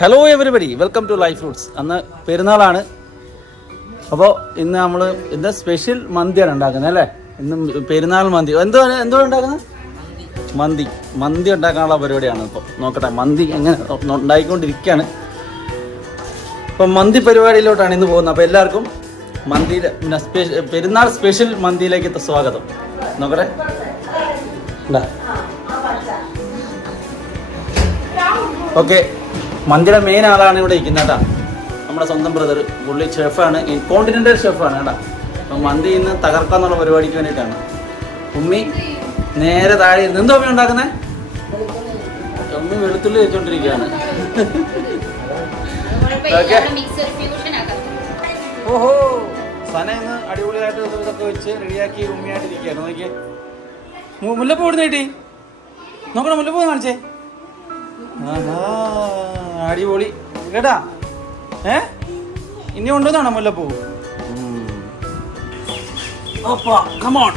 Hello everybody, welcome to life fruits. അന്ന് പെരുന്നാളാണ്. അപ്പോൾ ഇന്ന് നമ്മൾ ഇന്ന് സ്പെഷ്യൽ മന്തിയാണ് ഉണ്ടാക്കുന്നത് അല്ലേ? ഇന്ന് പെരുന്നാൾ മന്തി. എന്തുവാണ് ഉണ്ടാക്കുന്നത്? മന്തി ഉണ്ടാക്കാനുള്ള പരിപാടിയാണ്. ഇപ്പോൾ നോക്കട്ടെ മന്തി എങ്ങനെ ഉണ്ടായിക്കൊണ്ടിരിക്കുകയാണ്. അപ്പം മന്തി പരിപാടിയിലോട്ടാണ് ഇന്ന് പോകുന്നത്. അപ്പോൾ എല്ലാവർക്കും മന്തിയുടെ പെരുന്നാൾ സ്പെഷ്യൽ മന്തിയിലേക്ക് സ്വാഗതം. നോക്കട്ടെ. ഓക്കെ, മന്തിയുടെ മെയിൻ ആളാണ് ഇവിടെ ഇരിക്കുന്നത് കേട്ടോ. നമ്മുടെ സ്വന്തം ബ്രദർ, പുള്ളി ഷെഫാണ്, കോണ്ടിനെൻ്റൽ ഷെഫാണ് കേട്ടോ. അപ്പം മന്തി ഇന്ന് തകർക്കാന്നുള്ള പരിപാടിക്ക് വേണ്ടിയിട്ടാണ്. ഉമ്മി നേരെ താഴെ ഇരുന്ന് എന്തോ ഉമ്മി ഉണ്ടാക്കുന്നത്? ഉമ്മി വെളുത്തുള്ളി വെച്ചോണ്ടിരിക്കുകയാണ്. ഓക്കെ, ഓഹോ, സന ഇന്ന് അടിപൊളിയായിട്ട് ഇതൊക്കെ വെച്ച് റെഡിയാക്കി ഉമ്മയായിട്ടിരിക്കുകയാണ്. നോക്കിയേ, മുല്ലപ്പൂ ഇവിടുന്ന് കിട്ടി. നോക്കണം, മുല്ലപ്പൂ കാണിച്ചേ. ആഹാ, അടിപൊളി കേട്ടാ. ഇനി ഉണ്ടെന്നാണോ മുല്ലപ്പൂ? കമോൺ.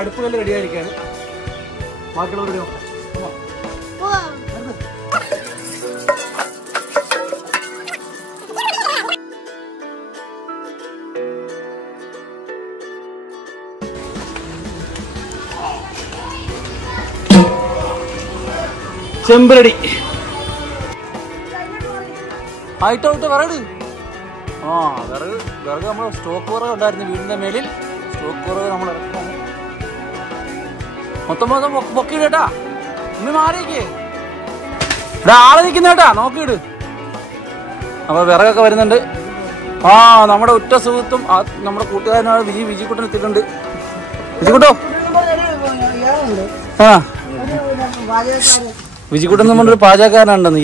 അടുപ്പുകൾ റെഡി ആയിരിക്കാണ്. ബാക്കിയുള്ളവരുടെയോ ചെമ്പരടി ആയിട്ടോ വിറക്. വിറക് നമ്മൾ സ്റ്റോക്ക് വിറക് ഉണ്ടായിരുന്നു വീടിന്റെ മേലിൽ. സ്റ്റോക്ക് വിറക് നമ്മൾ മൊത്തം പൊക്കിയിടേട്ടാ. ഇന്ന് മാറിയേക്കേ, ഇവിടെ ആള് നിൽക്കുന്ന കേട്ടാ, നോക്കിയിട്. അപ്പൊ വിറകൊക്കെ വരുന്നുണ്ട്. നമ്മുടെ ഉറ്റ സുഹൃത്തും നമ്മുടെ കൂട്ടുകാരനാണ് വിജിക്കുട്ടൻ എത്തിയിട്ടുണ്ട്. വിജിക്കുട്ടോ, വിജിക്കുട്ടൻ നമ്മളൊരു പാചകക്കാരനുണ്ടെന്ന്.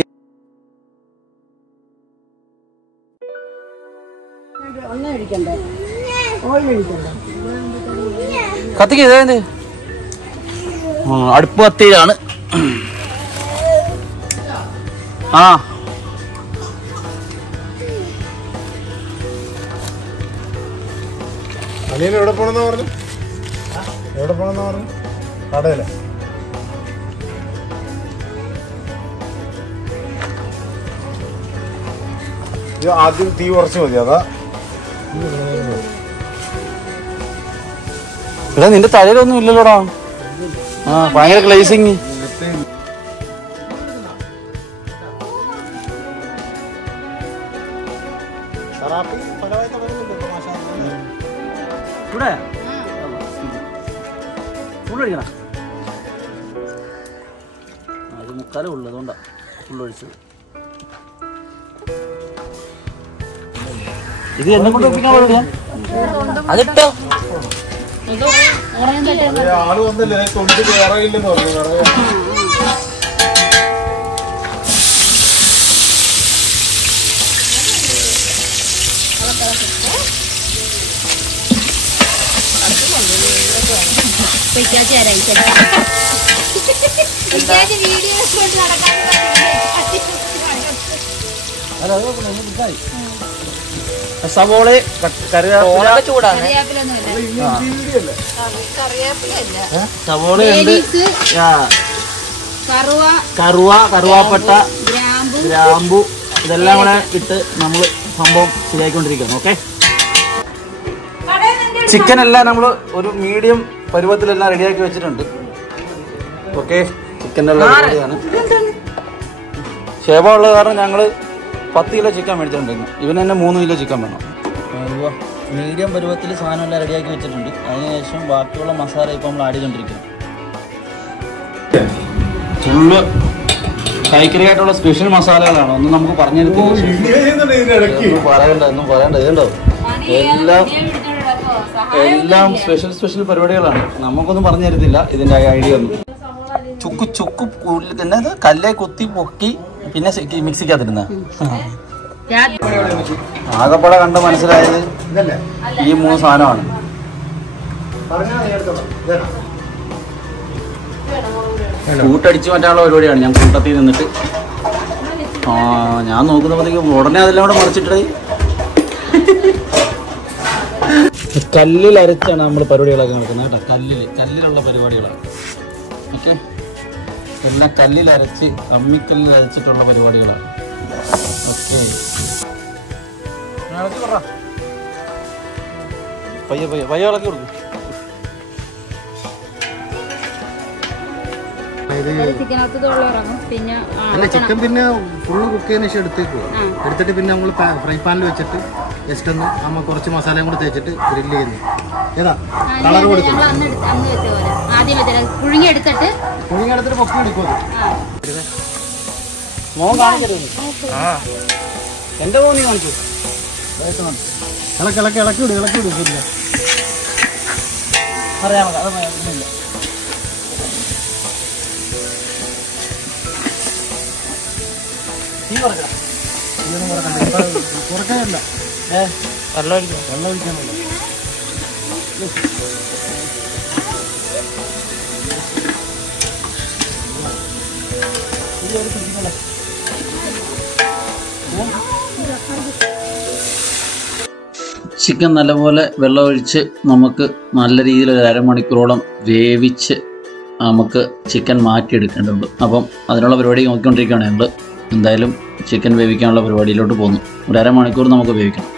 കത്തിക്ക് ഇതേ അടുപ്പ് കത്തിയിലാണ്. എവിടെ പോണെന്നാ പറഞ്ഞു? കടയില്. ആദ്യം തീ കുറച്ച് മതി. അതാ ഇവിടെ നിന്റെ തലയിലൊന്നും ഇല്ലല്ലോടാ. ഭയങ്കര ഗ്ലേസിങ്. ഇവിടെ ഫുള്ളടിക്കണം. അത് മുക്കാലേ ഉള്ളു, അതുകൊണ്ടാ ഫുള്ളൊഴിച്ചത്. ഇത് എന്നെ കൊണ്ട് ഒപ്പിക്കാൻ പാടില്ല. അതിട്ടോ ആള് വന്നില്ലേ, തൊണ്ടി വിറകില്ലെന്ന് പറഞ്ഞു. സവോള, സവോളയുണ്ട്, കറുവാപ്പട്ട, ഗ്രാമ്പു, ഇതെല്ലാം കൂടെ ഇട്ട് നമ്മൾ സംഭവം ശരിയായിക്കൊണ്ടിരിക്കുകയാണ്. ഓക്കെ, ചിക്കൻ എല്ലാം നമ്മൾ ഒരു മീഡിയം പരുവത്തിലെല്ലാം റെഡിയാക്കി വെച്ചിട്ടുണ്ട്. ഓക്കെ, ചിക്കൻ്റെ എല്ലാം റെഡിയാണ്. ഷേവ ഉള്ള കാരണം ഞങ്ങൾ 10 കിലോ ചിക്കൻ മേടിച്ചിട്ടുണ്ടായിരുന്നു. ഇവന് തന്നെ 3 കിലോ ചിക്കൻ വേണം. മീഡിയം പരുവത്തിൽ സാധനം എല്ലാം റെഡിയാക്കി വെച്ചിട്ടുണ്ട്. അതിനുശേഷം ബാക്കിയുള്ള മസാല ഇപ്പം നമ്മൾ ആഡ് ചെയ്തുകൊണ്ടിരിക്കുന്നു. ഫുള്ള് കൈക്കറിയായിട്ടുള്ള സ്പെഷ്യൽ മസാലകളാണ്. ഒന്നും നമുക്ക് പറഞ്ഞിരുന്നില്ല. ഒന്നും പറയണ്ട ഇതുണ്ടോ, എല്ലാം സ്പെഷ്യൽ പരിപാടികളാണ്. നമുക്കൊന്നും പറഞ്ഞു തരത്തില്ല ഇതിൻ്റെ ഐഡിയ ഒന്നും. ചുക്ക് തന്നെ കല്ലേ കുത്തി പൊക്കി പിന്നെ മിക്സിക്കകത്തിരുന്ന ആകപ്പാടെ കണ്ട് മനസ്സിലായത് ഈ 3 സാധനമാണ്. കൂട്ടടിച്ച് മാറ്റാനുള്ള പരിപാടിയാണ്. ഞാൻ കൂട്ടത്തിൽ നിന്നിട്ട് ഞാൻ നോക്കുന്നപ്പോഴത്തേക്കും ഉടനെ അതെല്ലാം കൂടെ മറിച്ചിട്ടേ കല്ലിൽ അരച്ചാണ് നമ്മൾ പരിപാടികളൊക്കെ നടക്കുന്നത് കേട്ടോ. കല്ലിലുള്ള പരിപാടികളാണ്. ഓക്കെ, എല്ലാം കല്ലിൽ അരച്ച് അമ്മിക്കല്ലിൽ അരച്ചിട്ടുള്ള പരിപാടികളാണ്. ഓക്കെ, പയ്യെ പയ്യെ പയ്യെ ഇളക്കി കൊടുക്കും. അല്ല, ചിക്കൻ പിന്നെ ഫുള്ള് കുക്ക് ചെയ്തതിനു ശേഷം എടുത്തിട്ട് പിന്നെ നമ്മൾ ഫ്രൈ പാനിൽ വെച്ചിട്ട് ജസ്റ്റ് ഒന്ന് നമ്മൾ കുറച്ച് മസാലയും കൂടെ തേച്ചിട്ട് ഗ്രില്ല് ചെയ്യുന്നു. ഏതാ കളർ കൊടുക്കും. പുഴുങ്ങിയെടുത്തിട്ട് പൊക്കി എടുക്കും. മോൻ കാണിക്കരുത്. എന്റെ മോൻ നീ കാണിച്ചു. ഇളക്കി വിടും. ശരിയാ, അറിയാമോ? അതൊന്നുമില്ല. തീ കുറയ്ക്കണം. കുറക്കാനല്ല, വെള്ളം ഒഴിക്കണം. വെള്ളം ഒഴിക്കാനല്ല. ചിക്കൻ നല്ലപോലെ വെള്ളമൊഴിച്ച് നമുക്ക് നല്ല രീതിയിൽ ഒരു അരമണിക്കൂറോളം വേവിച്ച് നമുക്ക് ചിക്കൻ മാറ്റിയെടുക്കേണ്ടതുണ്ട്. അപ്പം അതിനുള്ള പരിപാടി നോക്കിക്കൊണ്ടിരിക്കുകയാണ് ഞങ്ങൾ. എന്തായാലും ചിക്കൻ വേവിക്കാനുള്ള പരിപാടിയിലോട്ട് പോകുന്നു. ഒരു അരമണിക്കൂർ നമുക്ക് വേവിക്കണം.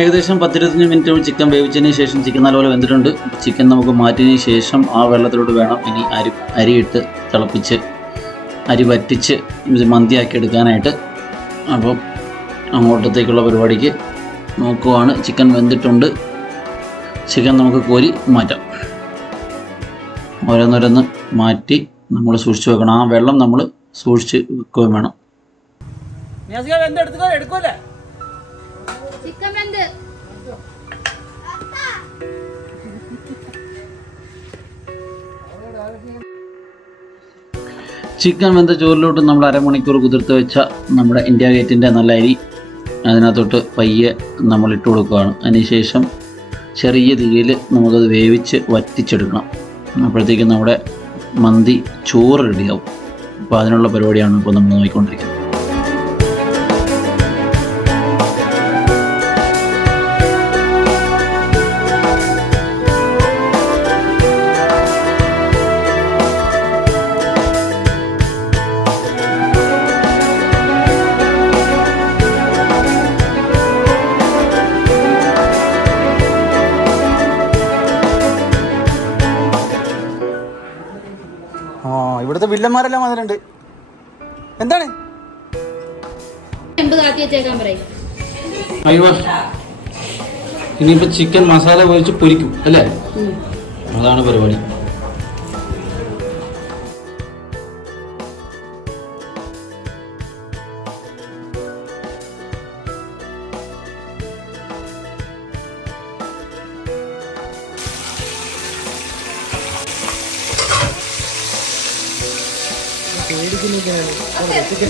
ഏകദേശം 10-25 മിനിറ്റ് ചിക്കൻ വേവിച്ചതിന് ശേഷം ചിക്കൻ നല്ലപോലെ വെന്തിട്ടുണ്ട്. ചിക്കൻ നമുക്ക് മാറ്റിയതിന് ശേഷം ആ വെള്ളത്തിലോട്ട് വേണം ഇനി അരിയിട്ട് തിളപ്പിച്ച് അരി വറ്റിച്ച് മന്തിയാക്കി എടുക്കാനായിട്ട്. അപ്പം അങ്ങോട്ടത്തേക്കുള്ള പരിപാടിക്ക് നോക്കുവാണ്. ചിക്കൻ വെന്തിട്ടുണ്ട്. ചിക്കൻ നമുക്ക് കോരി മാറ്റാം. ഓരോന്നോരോന്ന് മാറ്റി നമ്മൾ സൂക്ഷിച്ച് വെക്കണം. ആ വെള്ളം നമ്മൾ സൂക്ഷിച്ച് വെക്കുകയും വേണം. ചിക്കൻ വെന്ത ചോറിലോട്ട് നമ്മൾ അരമണിക്കൂർ കുതിർത്ത് വെച്ച നമ്മുടെ ഇന്ത്യ ഗേറ്റിൻ്റെ നല്ല അരി അതിനകത്തോട്ട് പയ്യെ നമ്മൾ ഇട്ട് കൊടുക്കുകയാണ്. അതിനുശേഷം ചെറിയ തീയിൽ നമുക്കത് വേവിച്ച് വറ്റിച്ചെടുക്കണം. അപ്പോഴത്തേക്കും നമ്മുടെ മന്തി ചോറ് റെഡിയാവും. അപ്പോൾ അതിനുള്ള പരിപാടിയാണ് ഇപ്പോൾ നമ്മൾ നോക്കിക്കൊണ്ടിരിക്കുന്നത്. ഇവിടുത്തെ വില്ലന്മാരെല്ലാം വന്നിട്ടുണ്ട്. എന്താണ് അയ്യോ, ഇനിയിപ്പോ ചിക്കൻ മസാല പൊരിച്ച് പൊരിക്കും അല്ലേ? അതാണ് പരിപാടി.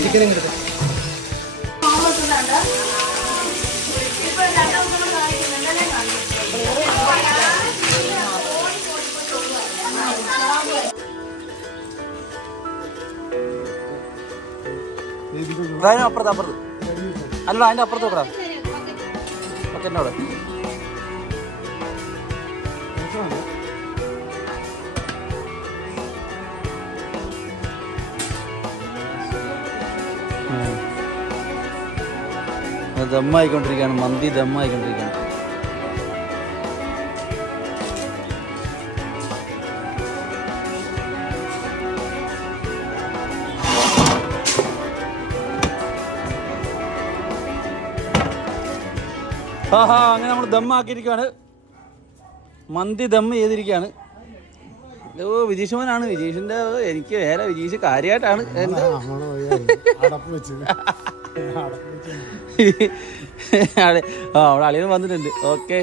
ചിക്കൻ എടുക്കാം. അപ്പുറത്ത് അല്ല, അതിന്റെ അപ്പുറത്ത് നോക്കടാ. ഓക്കെ, എന്നോട് ദമ്മായിക്കൊണ്ടിരിക്കുകയാണ്. മന്തി ദമ്മായിക്കൊണ്ടിരിക്കുകയാണ്. അങ്ങനെ നമ്മൾ ദമ്മാക്കിയിരിക്കുകയാണ്. മന്തി ദമ്മ് ചെയ്തിരിക്കുകയാണ്. വിജീഷ് മോനാണ്. വിജീഷിന്റെ എനിക്ക് വേറെ വിജീഷ് കാര്യമായിട്ടാണ്. അവിടെ അളിയൻ വന്നിട്ടുണ്ട്. ഓക്കെ,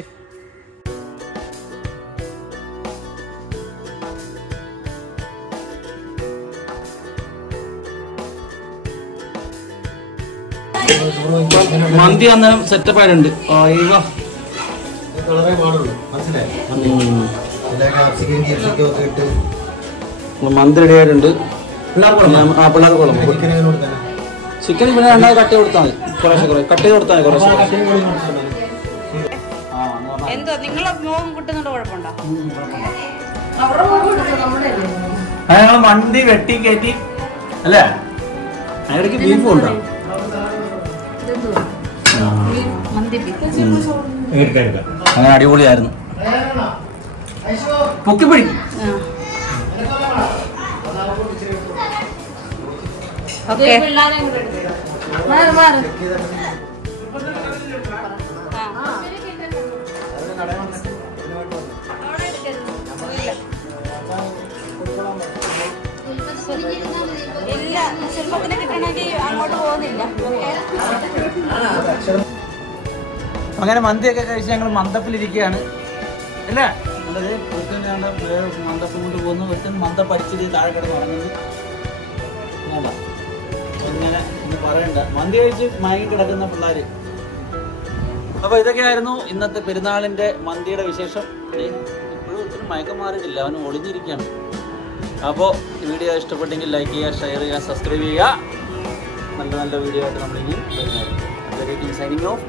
മന്തി അന്നേരം സെറ്റപ്പ് ആയിട്ടുണ്ട്. കളറേ പാടുള്ളൂ, മനസ്സിലായി? മന്തി റെഡി ആയിട്ടുണ്ട്. പിള്ളേർക്ക് കുളം ചിക്കൻ പിന്നെ രണ്ടാമത് കട്ട് ചെയ്ത് കൊടുത്താൽ മതി. കുറേശ്ശെ കട്ട് ചെയ്ത് കൊടുത്താൽ മതി. കുറേശ്ശെ എന്തോ നിങ്ങളെ മോൻ കിട്ടുന്നുണ്ടോ? കുഴപ്പമുണ്ടോ? ഞങ്ങൾ മന്തി വെട്ടി കയറ്റി അല്ലേ? അതിനിടയ്ക്ക് ബീഫും ഉണ്ടോ? അങ്ങനെ അടിപൊളിയായിരുന്നു. പൊക്കിപ്പിടി. ഓക്കെ ഇല്ല, ശില്പത്തിന് കിട്ടണമെങ്കിൽ അങ്ങോട്ട് പോകുന്നില്ല. അങ്ങനെ മന്തിയൊക്കെ കഴിച്ച് ഞങ്ങൾ മന്ദപ്പിലിരിക്കുകയാണ് അല്ലേ? നല്ലത് മന്ദപ്പം കൊണ്ട് പോകുന്നു. ഒരുത്തൻ മന്ദ പരിച്ചിട്ട് താഴെ കിടന്ന് ഉറങ്ങുന്നു. ഇങ്ങനെ ഇനി പറയണ്ട, മന്തി കഴിച്ച് മയങ്ങി കിടക്കുന്ന പിള്ളേർ. അപ്പോൾ ഇതൊക്കെയായിരുന്നു ഇന്നത്തെ പെരുന്നാളിൻ്റെ മന്തിയുടെ വിശേഷം. ഇപ്പോഴും ഒത്തിരി മയക്കം മാറിയിട്ടില്ല, അവന് ഒളിഞ്ഞിരിക്കുകയാണ്. അപ്പോൾ വീഡിയോ ഇഷ്ടപ്പെട്ടെങ്കിൽ ലൈക്ക് ചെയ്യുക, ഷെയർ ചെയ്യുക, സബ്സ്ക്രൈബ് ചെയ്യുക. നല്ല നല്ല വീഡിയോ ആയിട്ട് നമ്മളിനി വരുന്നതായിരിക്കും. Signing off.